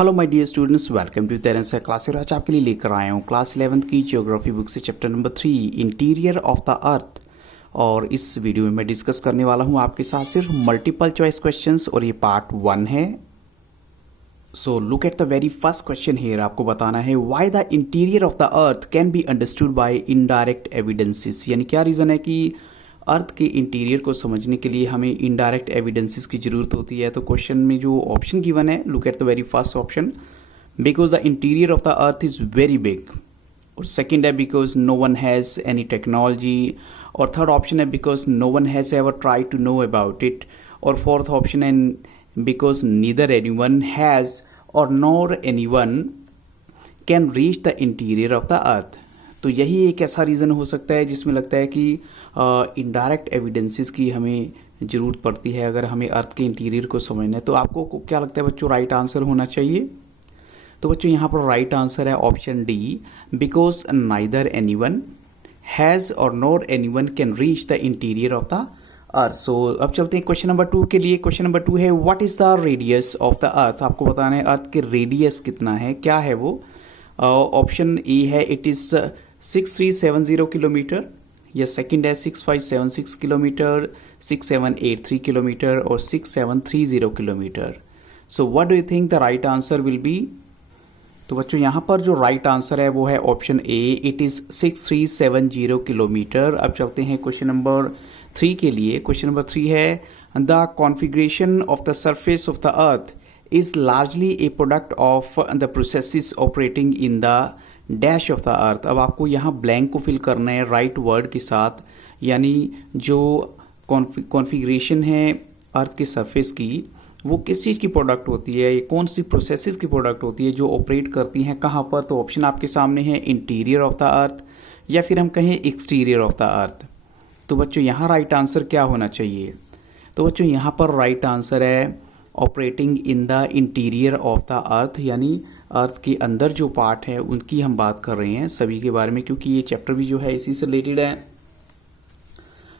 Hello my dear students, welcome to Terence class. आज आपके लिए लेकर आया हूँ क्लास 11th की ज्योग्राफी बुक से chapter number 3 interior of the earth. और इस वीडियो में मैं डिस्कस करने वाला हूँ आपके साथ सिर्फ मल्टीपल चॉइस क्वेश्चंस और ये पार्ट 1 है। So look at the very first question here. आपको बताना है why the interior of the earth can be understood by indirect evidences, यानी क्या रीज़न है कि अर्थ के इंटीरियर को समझने के लिए हमें इनडायरेक्ट एविडेंसेस की ज़रूरत होती है। तो क्वेश्चन में जो ऑप्शन गिवन है, look at the very first option, because the interior of the earth is very big. और सेकंड है because no one has any technology. और थर्ड ऑप्शन है because no one has ever try to know about it. और fourth option है because neither any one has or nor any one can reach the interior of the earth. तो यही एक ऐसा reason हो सकता है जिसमें लगता है कि इनडायरेक्ट एविडेंसेस की हमें ज़रूरत पड़ती है अगर हमें अर्थ के इंटीरियर को समझना है। तो आपको क्या लगता है बच्चों, राइट आंसर होना चाहिए? तो बच्चों यहाँ पर राइट आंसर है option D, because neither any one has or nor any one can reach the interior of the earth. So अब चलते हैं क्वेश्चन नंबर 2 के लिए। क्वेश्चन नंबर 2 है what is the radius of the अर्थ। आपको बताना है अर्थ के रेडियस कितना है, क्या है वो। ऑप्शन ए है इट इज़ 6370 किलोमीटर, या सेकंड है 6576 किलोमीटर, 6783 किलोमीटर और 6730 kilometre. So what do you think the right answer will be? तो बच्चों यहाँ पर जो राइट आंसर है वो है option A, it is 6370 kilometre. अब चलते हैं क्वेश्चन नंबर 3 के लिए। क्वेश्चन नंबर 3 है the configuration of the surface of the earth is largely A product of the processes operating in the dash of the अर्थ। अब आपको यहाँ ब्लैंक को फिल करना है राइट वर्ड के साथ, यानी जो कॉन्फ़िगरेशन है अर्थ के सरफेस की वो किस चीज़ की प्रोडक्ट होती है, ये कौन सी प्रोसेसेस की प्रोडक्ट होती है जो ऑपरेट करती हैं कहाँ पर। तो ऑप्शन आपके सामने है इंटीरियर ऑफ द अर्थ या फिर हम कहें एक्सटीरियर ऑफ द अर्थ। तो बच्चों यहाँ राइट आंसर क्या होना चाहिए? तो बच्चों यहाँ पर राइट आंसर है operating in the interior of the earth, यानी अर्थ के अंदर जो पार्ट है उनकी हम बात कर रहे हैं सभी के बारे में, क्योंकि ये चैप्टर भी जो है इसी से रिलेटेड है।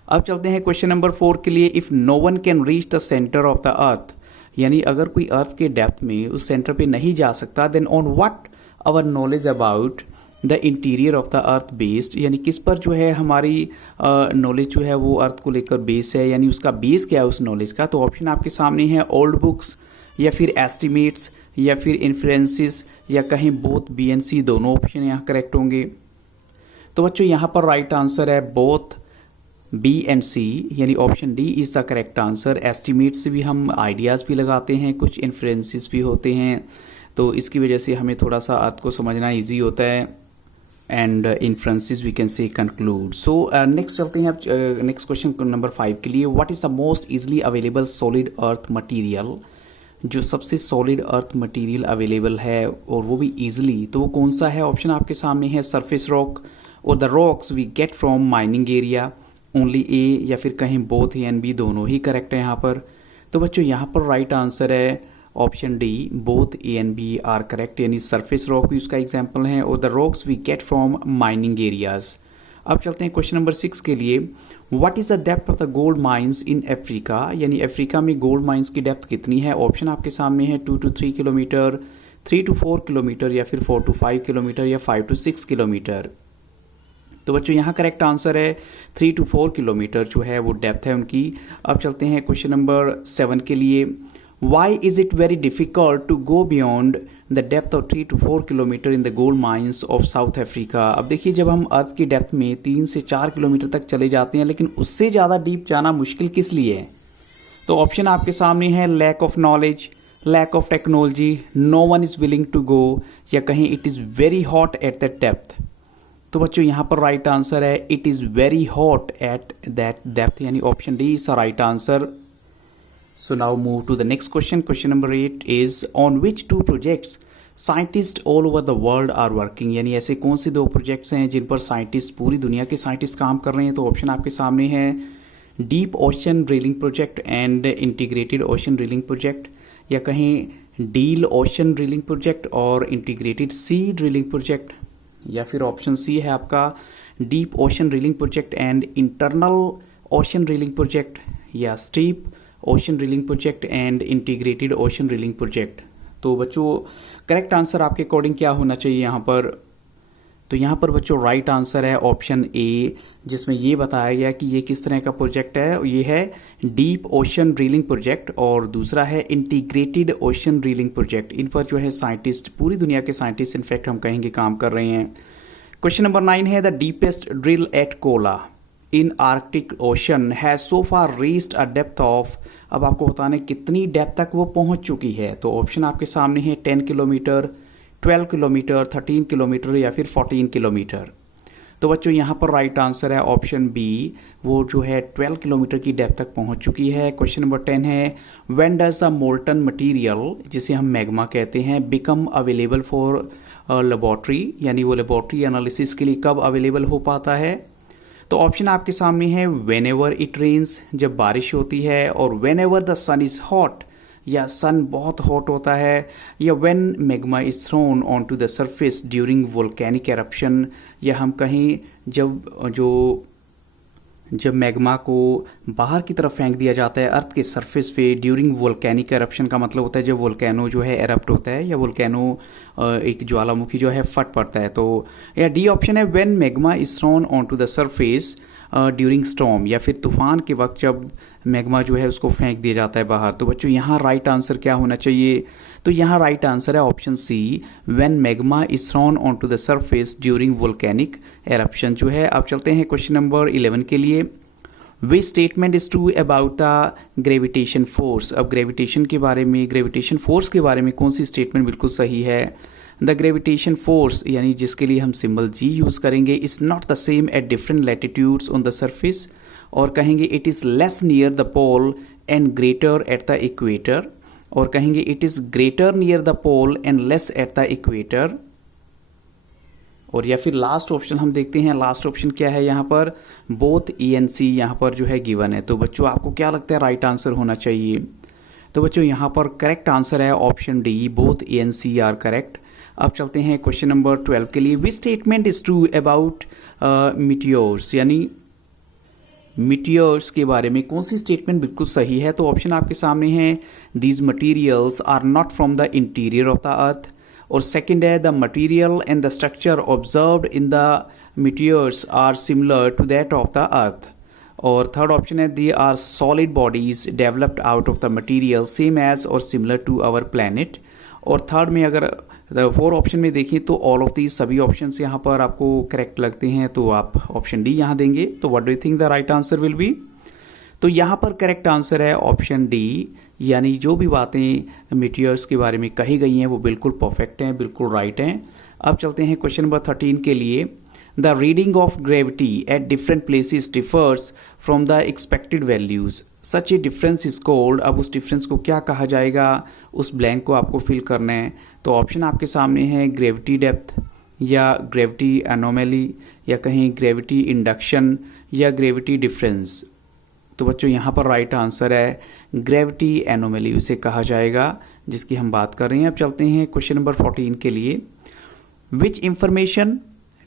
अब चलते हैं क्वेश्चन नंबर 4 के लिए। If no one can reach the centre of the earth, यानी अगर कोई अर्थ के डेप्थ में उस सेंटर पे नहीं जा सकता, then on what our knowledge about the interior of the earth based, यानी किस पर जो है हमारी नॉलेज जो है वो अर्थ को लेकर बेस है, यानी उसका बेस क्या है उस नॉलेज का। तो ऑप्शन आपके सामने है ओल्ड बुक्स या फिर एस्टिमेट्स या फिर इन्फ्लुएंसेस या कहीं बोथ बी एंड सी, दोनों ऑप्शन यहाँ करेक्ट होंगे। तो बच्चों यहाँ पर राइट आंसर है बोथ बी एंड सी, यानी option D is the correct answer. Estimate से भी हम आइडियाज़ भी लगाते हैं, कुछ इन्फ्लुएंसेस भी होते हैं, तो इसकी वजह से हमें थोड़ा सा अर्थ को समझना ईजी होता है। And influences we can say conclude. So next चलते हैं अब नेक्स्ट क्वेश्चन नंबर 5 के लिए। What is the most easily available solid earth material, जो सबसे सॉलिड अर्थ मटेरियल अवेलेबल है और वो भी ईजिली, तो वो कौन सा है? ऑप्शन आपके सामने है सरफेस रॉक और the rocks we get from mining area, only A या फिर कहीं बोथ ए एंड बी, दोनों ही करेक्ट है यहाँ पर। तो बच्चों यहाँ पर राइट आंसर है option D, both A and B are correct, यानी सरफेस रॉक भी उसका एग्जाम्पल है और the rocks we get from mining areas. अब चलते हैं क्वेश्चन नंबर 6 के लिए। What is the depth of the gold mines in Africa, यानी अफ्रीका में गोल्ड माइंस की डेप्थ कितनी है? ऑप्शन आपके सामने है 2 to 3 किलोमीटर, 3 to 4 किलोमीटर या फिर 4 to 5 किलोमीटर या 5 to 6 किलोमीटर। तो बच्चों यहाँ करेक्ट आंसर है 3 to 4 किलोमीटर जो है वो डेप्थ है उनकी। अब चलते हैं क्वेश्चन नंबर 7 के लिए। Why is it very difficult to go beyond the depth of 3 to 4 kilometre in the gold mines of South Africa. अब देखिए, जब हम अर्थ की डेप्थ में 3 से 4 किलोमीटर तक चले जाते हैं, लेकिन उससे ज़्यादा डीप जाना मुश्किल किस लिए है? तो ऑप्शन आपके सामने है lack of knowledge, lack of technology, no one is willing to go, या कहीं it is very hot at that depth. तो बच्चों यहाँ पर राइट आंसर है it is very hot at that depth, यानी option D is the right answer. So now move to the next question. Question number 8 is on which 2 projects scientists all over the world are working, यानी ऐसे कौन से 2 projects हैं जिन पर scientist, पूरी दुनिया के साइंटिस्ट काम कर रहे हैं। तो ऑप्शन आपके सामने है deep ocean drilling project and integrated ocean drilling project, या कहीं डील ओशन ड्रिलिंग प्रोजेक्ट और इंटीग्रेटेड सी ड्रिलिंग प्रोजेक्ट, या फिर ऑप्शन सी है आपका deep ocean drilling project and internal ocean drilling project, या steep ocean drilling project and integrated ocean drilling project. तो बच्चों करेक्ट आंसर आपके अकॉर्डिंग क्या होना चाहिए यहाँ पर? तो यहाँ पर बच्चों राइट आंसर है ऑप्शन ए, जिसमें ये बताया गया कि ये किस तरह का प्रोजेक्ट है। ये है डीप ओशन ड्रिलिंग प्रोजेक्ट और दूसरा है इंटीग्रेटेड ओशन ड्रिलिंग प्रोजेक्ट। इन पर जो है साइंटिस्ट, पूरी दुनिया के साइंटिस्ट इनफैक्ट हम कहेंगे काम कर रहे हैं। क्वेश्चन नंबर 9 है the deepest drill at Kola in Arctic Ocean has so far reached a depth of. अब आपको बताना है कितनी डेप्थ तक वो पहुंच चुकी है। तो ऑप्शन आपके सामने है 10 किलोमीटर, 12 किलोमीटर, 13 किलोमीटर या फिर 14 किलोमीटर। तो बच्चों यहाँ पर राइट आंसर है ऑप्शन बी, वो जो है 12 किलोमीटर की डेप्थ तक पहुँच चुकी है। क्वेश्चन नंबर 10 है when does the molten material, जिसे हम मैग्मा कहते हैं, बिकम अवेलेबल फॉर लेबोरेटरी, यानी वो लेबोरेटरी एनालिसिस के लिए कब अवेलेबल हो पाता है? तो ऑप्शन आपके सामने है वेन एवर इट रेन्स, जब बारिश होती है, और whenever the sun is hot, या सन बहुत हॉट होता है, या when magma is thrown on to the surface during volcanic eruption, या हम कहें जब मैग्मा को बाहर की तरफ फेंक दिया जाता है अर्थ के सरफेस पे ड्यूरिंग वोल्केनिक एरप्शन का मतलब होता है जब वोल्केनो जो है एरप्ट होता है, या वोल्केनो एक ज्वालामुखी जो है फट पड़ता है। तो या डी ऑप्शन है when magma is thrown on to the surface during storm, या फिर तूफान के वक्त जब मैग्मा जो है उसको फेंक दिया जाता है बाहर। तो बच्चों यहाँ राइट आंसर क्या होना चाहिए? तो यहाँ राइट आंसर है option C, when magma is thrown on to the surface during volcanic eruption जो है। अब चलते हैं क्वेश्चन नंबर 11 के लिए। Which statement is true about the gravitation force. अब ग्रेविटेशन के बारे में, ग्रेविटेशन फोर्स के बारे में कौन सी स्टेटमेंट बिल्कुल सही है? द ग्रेविटेशन फोर्स, यानी जिसके लिए हम सिंबल जी यूज़ करेंगे, is not the same at different latitudes on the surface, और कहेंगे it is less near the pole and greater at the equator, और कहेंगे it is greater near the pole and less at the equator, और या फिर last option हम देखते हैं। लास्ट ऑप्शन क्या है यहाँ पर? बोथ ENC यहाँ पर जो है गिवन है। तो बच्चों आपको क्या लगता है राइट आंसर होना चाहिए? तो बच्चों यहाँ पर करेक्ट आंसर है option D, both ENC are correct. अब चलते हैं क्वेश्चन नंबर 12 के लिए। Which statement is true about meteors, यानी मीटियोर्स के बारे में कौन सी स्टेटमेंट बिल्कुल सही है? तो ऑप्शन आपके सामने है these materials are not from the interior of the earth, और सेकंड है the material and the structure observed in the meteors are similar to that of the earth, और थर्ड ऑप्शन है they are solid bodies developed out of the material same as और similar to our planet, और third में अगर four option में देखें तो all of these, सभी ऑप्शन यहाँ पर आपको करेक्ट लगते हैं, तो आप ऑप्शन डी यहाँ देंगे। तो what do you think the right answer will be? तो यहाँ पर करेक्ट आंसर है ऑप्शन डी, यानी जो भी बातें मीटियर्स के बारे में कही गई हैं वो बिल्कुल परफेक्ट हैं, बिल्कुल राइट हैं। अब चलते हैं क्वेश्चन नंबर 13 के लिए। The reading of gravity at different places differs from the expected values, such A difference is called. अब उस डिफरेंस को क्या कहा जाएगा? उस ब्लैंक को आपको फिल करना है। तो ऑप्शन आपके सामने है ग्रेविटी डेप्थ, या ग्रेविटी एनोमली, या कहीं ग्रेविटी इंडक्शन, या ग्रेविटी डिफरेंस। तो बच्चों यहाँ पर राइट आंसर है ग्रेविटी एनोमली उसे कहा जाएगा, जिसकी हम बात कर रहे हैं। अब चलते हैं क्वेश्चन नंबर 14 के लिए। Which information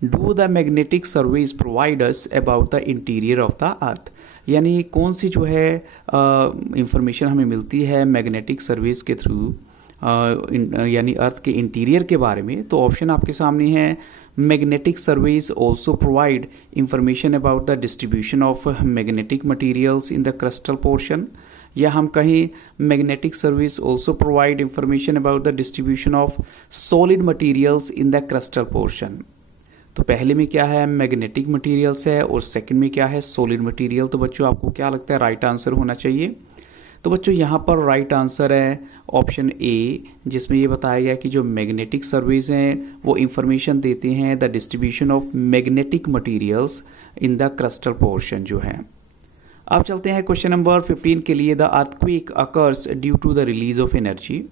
do the magnetic surveys provide us about the interior of the earth, यानी कौन सी जो है इंफॉर्मेशन हमें मिलती है मैग्नेटिक सर्वेज के थ्रू, यानी अर्थ के इंटीरियर के बारे में। तो ऑप्शन आपके सामने है magnetic surveys also provide information about the distribution of magnetic materials in the crystal portion, या हम कहें magnetic surveys also provide information about the distribution of solid materials in the crystal portion. तो पहले में क्या है? मैग्नेटिक मटीरियल्स है, और सेकंड में क्या है? Solid material. तो बच्चों आपको क्या लगता है राइट आंसर होना चाहिए? तो बच्चों यहाँ पर राइट आंसर है ऑप्शन ए, जिसमें ये बताया गया कि जो मैग्नेटिक सर्वेज हैं वो इंफॉर्मेशन देते हैं the distribution of magnetic materials in the crystal portion जो है। अब चलते हैं क्वेश्चन नंबर 15 के लिए। The earthquake occurs due to the release of energy,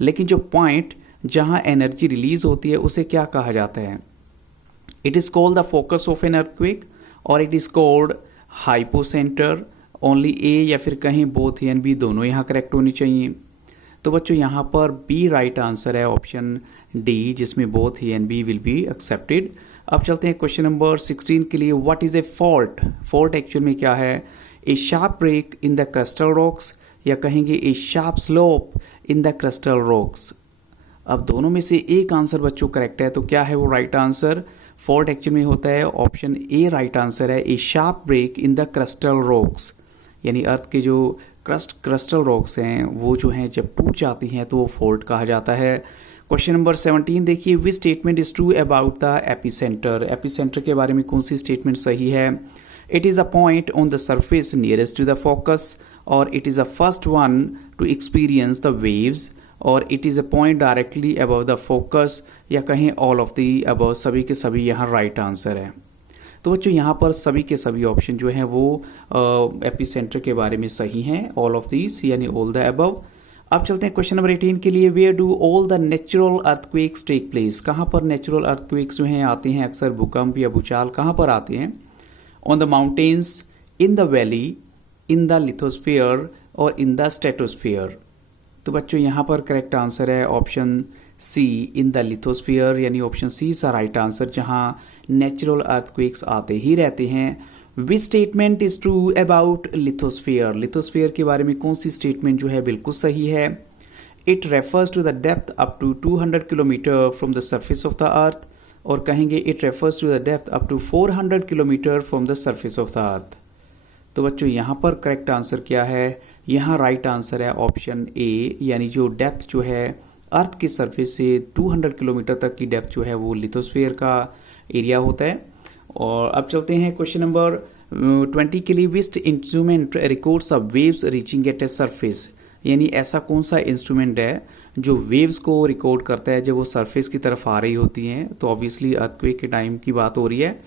लेकिन जो पॉइंट जहाँ एनर्जी रिलीज होती है उसे क्या कहा जाता है? It is called the focus of an earthquake, और it is called hypocentre, only A, या फिर कहीं बोथ एंड बी, दोनों यहाँ करेक्ट होनी चाहिए। तो बच्चों यहाँ पर बी राइट आंसर है ऑप्शन डी, जिसमें both and B will be accepted. अब चलते हैं क्वेश्चन नंबर 16 के लिए। What is a fault? Fault actual में क्या है? A sharp break in the crystal rocks, या कहेंगे a sharp slope in the crystal rocks. अब दोनों में से एक आंसर बच्चों करेक्ट है, तो क्या है वो राइट आंसर? फॉल्ट एक्चुअल में होता है ऑप्शन ए राइट आंसर है। A sharp break in the crustal rocks, यानी अर्थ के जो क्रस्टल रॉक्स हैं वो जो हैं जब टूट जाती हैं तो वो फॉल्ट कहा जाता है। क्वेश्चन नंबर 17 देखिए, which statement is true about the epicenter? Epicenter के बारे में कौन सी स्टेटमेंट सही है? It is a point on the surface nearest to the focus, और it is the first one to experience the waves, और it is a point directly above the focus, या कहें ऑल ऑफ द अबव। सभी के सभी यहाँ right answer है। तो बच्चों यहाँ पर सभी के सभी ऑप्शन जो हैं वो एपिसेंटर के बारे में सही हैं, ऑल ऑफ दीज यानी ऑल द अबव। अब चलते हैं क्वेश्चन नंबर 18 के लिए। Where do all the natural earthquakes take place? कहाँ पर नेचुरल अर्थक्वेक्स जो हैं आते हैं? अक्सर भूकंप या भूचाल कहाँ पर आते हैं? On the mountains, in the valley, in the lithosphere, और इन द स्ट्रेटोस्फीयर। तो बच्चों यहाँ पर करेक्ट आंसर है option C, in the lithosphere, यानी option C is right answer, जहाँ नेचुरल अर्थक्वेक्स आते ही रहते हैं। Which statement is true about lithosphere? Lithosphere के बारे में कौन सी स्टेटमेंट जो है बिल्कुल सही है? It refers to the depth up to 200 kilometre from the surface of the earth, और कहेंगे it refers to the depth up to 400 kilometre from the surface of the earth. तो बच्चों यहाँ पर करेक्ट आंसर क्या है? यहाँ राइट आंसर है ऑप्शन ए, यानी जो डेप्थ जो है अर्थ की सरफेस से 200 किलोमीटर तक की डेप्थ जो है वो लिथोस्फीयर का एरिया होता है। और अब चलते हैं क्वेश्चन नंबर 20 के लिए। Which instrument records of waves reaching at a surface? यानी ऐसा कौन सा इंस्ट्रूमेंट है जो वेव्स को रिकॉर्ड करता है जब वो सरफेस की तरफ आ रही होती हैं? तो ऑब्वियसली अर्थक्वेक के टाइम की बात हो रही है।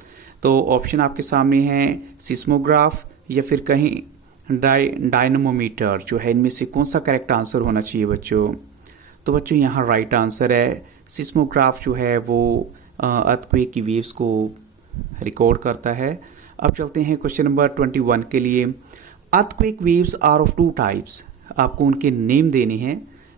तो ऑप्शन आपके सामने हैं सिस्मोग्राफ या फिर कहीं डायनमोमीटर जो है। इनमें से कौन सा करेक्ट आंसर होना चाहिए बच्चों? तो बच्चों यहाँ राइट आंसर है सिस्मोग्राफ जो है वो अर्थक्वेक की वेव्स को रिकॉर्ड करता है। अब चलते हैं क्वेश्चन नंबर 21 के लिए। Earthquake waves are of two types, आपको उनके नेम देने हैं।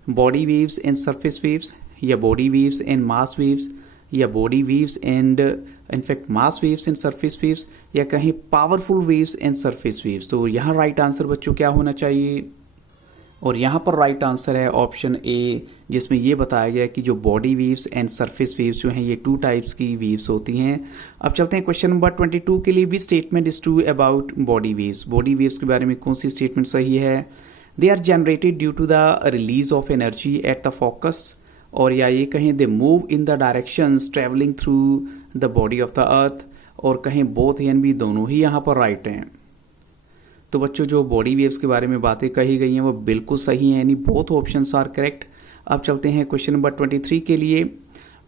Body waves and surface waves, या body waves and mass waves, या body waves and in fact mass waves and surface waves, या कहीं powerful waves and surface waves. तो यहाँ राइट आंसर बच्चों क्या होना चाहिए? और यहाँ पर राइट आंसर है ऑप्शन ए, जिसमें ये बताया गया कि जो body waves and surface waves जो हैं ये टू टाइप्स की वेव्स होती हैं। अब चलते हैं क्वेश्चन नंबर 22 के लिए। भी statement is true about body waves? Body waves के बारे में कौन सी स्टेटमेंट सही है? They are generated due to the release of energy at the focus, और या ये कहें they move in the directions travelling through the body of the earth, और कहें बोथ यानी भी दोनों ही यहाँ पर राइट हैं। तो बच्चों जो बॉडी वेव्स के बारे में बातें कही गई हैं वो बिल्कुल सही हैं, यानी बोथ ऑप्शंस आर करेक्ट। अब चलते हैं क्वेश्चन नंबर 23 के लिए।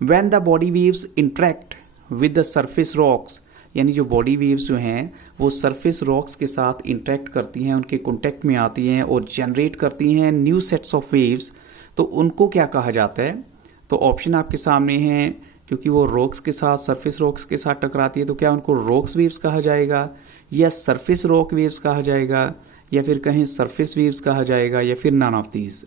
When the body waves interact with the surface rocks, यानी जो बॉडी वेव्स जो हैं वो सरफेस रॉक्स के साथ इंटरेक्ट करती हैं, उनके कॉन्टेक्ट में आती हैं और जनरेट करती हैं न्यू सेट्स ऑफ वेव्स, तो उनको क्या कहा जाता है? तो ऑप्शन आपके सामने हैं, क्योंकि वो रॉक्स के साथ सरफेस रॉक्स के साथ टकराती है तो क्या उनको रॉक्स वेव्स कहा जाएगा, या सरफेस रॉक वेव्स कहा जाएगा, या फिर कहीं सरफेस वेव्स कहा जाएगा, या फिर नन ऑफ दीज?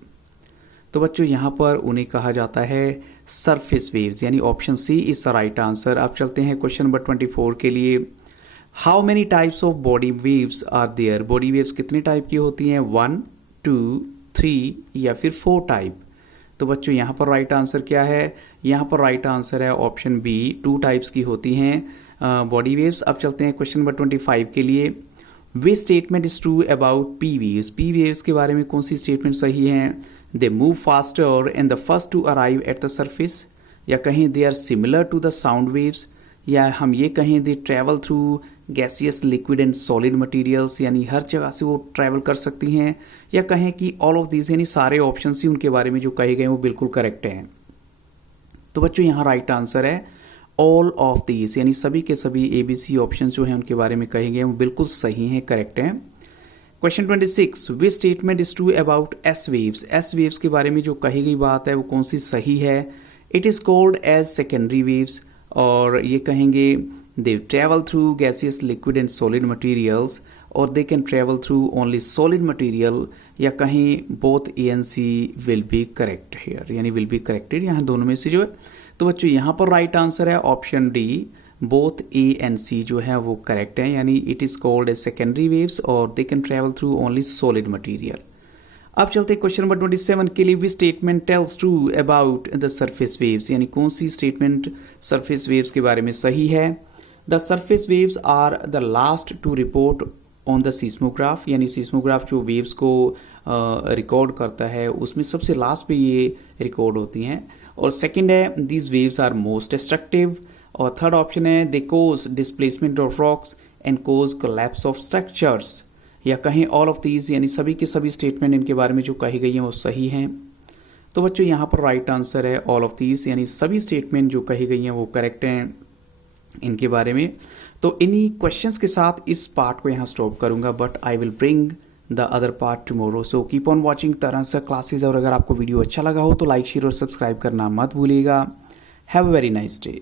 तो बच्चों यहाँ पर उन्हें कहा जाता है सरफेस वेव्स, यानी option C is the right answer. अब चलते हैं क्वेश्चन नंबर 24 के लिए। How many types of body waves are there? Body waves कितने टाइप की होती हैं? 1, 2, 3 या फिर 4 टाइप? तो बच्चों यहाँ पर राइट आंसर क्या है? यहाँ पर राइट आंसर है ऑप्शन बी, 2 टाइप्स की होती हैं बॉडी वेव्स। अब चलते हैं क्वेश्चन नंबर 25 के लिए। Which statement is true about P waves? P waves के बारे में कौन सी स्टेटमेंट सही है? They move faster and the first to arrive at the surface, या कहें they are similar to the sound waves, या हम ये कहें they travel through gaseous liquid and solid materials, यानी हर जगह से वो ट्रैवल कर सकती हैं, या कहें कि ऑल ऑफ दीज, यानी सारे ऑप्शन ही उनके बारे में जो कहे गए वो बिल्कुल करेक्ट हैं। तो बच्चों यहाँ राइट आंसर है ऑल ऑफ दीज, यानी सभी के सभी ABC ऑप्शन जो हैं उनके बारे में कहे गए वो बिल्कुल सही हैं, करेक्ट हैं। Question 26। Which statement is true about S waves? S waves के बारे में जो कही गई बात है वो कौन सी सही है? It is called as secondary waves, और ये कहेंगे they travel through gaseous liquid and solid materials, और they can travel through only solid material, या कहीं both A and C will be correct here, यानी विल बी करेक्टेड, यहाँ दोनों में से जो है। तो बच्चों यहाँ पर राइट आंसर है option D, both A and C जो है वो करेक्ट है, यानी it is called as secondary waves और they can travel through only solid material. अब चलते क्वेश्चन नंबर 27 के लिए। भी statement tells true about the surface waves, यानी कौन सी स्टेटमेंट सरफेस वेव्स के बारे में सही है। The surface waves are the last to report on the seismograph, यानी सीस्मोग्राफ जो वेव्स को रिकॉर्ड करता है उसमें सबसे लास्ट पे ये रिकॉर्ड होती हैं। और सेकंड है these waves are most destructive. और थर्ड ऑप्शन है they cause displacement of rocks and cause collapse of structures, या कहीं ऑल ऑफ दीज, यानी सभी के सभी स्टेटमेंट इनके बारे में जो कही गई हैं वो सही हैं। तो बच्चों यहाँ पर राइट आंसर है ऑल ऑफ दीज, यानी सभी स्टेटमेंट जो कही गई हैं वो करेक्ट हैं इनके बारे में। तो इन्हीं क्वेश्चंस के साथ इस पार्ट को यहाँ स्टॉप करूँगा, but I will bring the other part tomorrow. So keep on watching तरह से क्लासेज। और अगर आपको वीडियो अच्छा लगा हो तो लाइक शेयर और सब्सक्राइब करना मत भूलिएगा। Have a very nice day.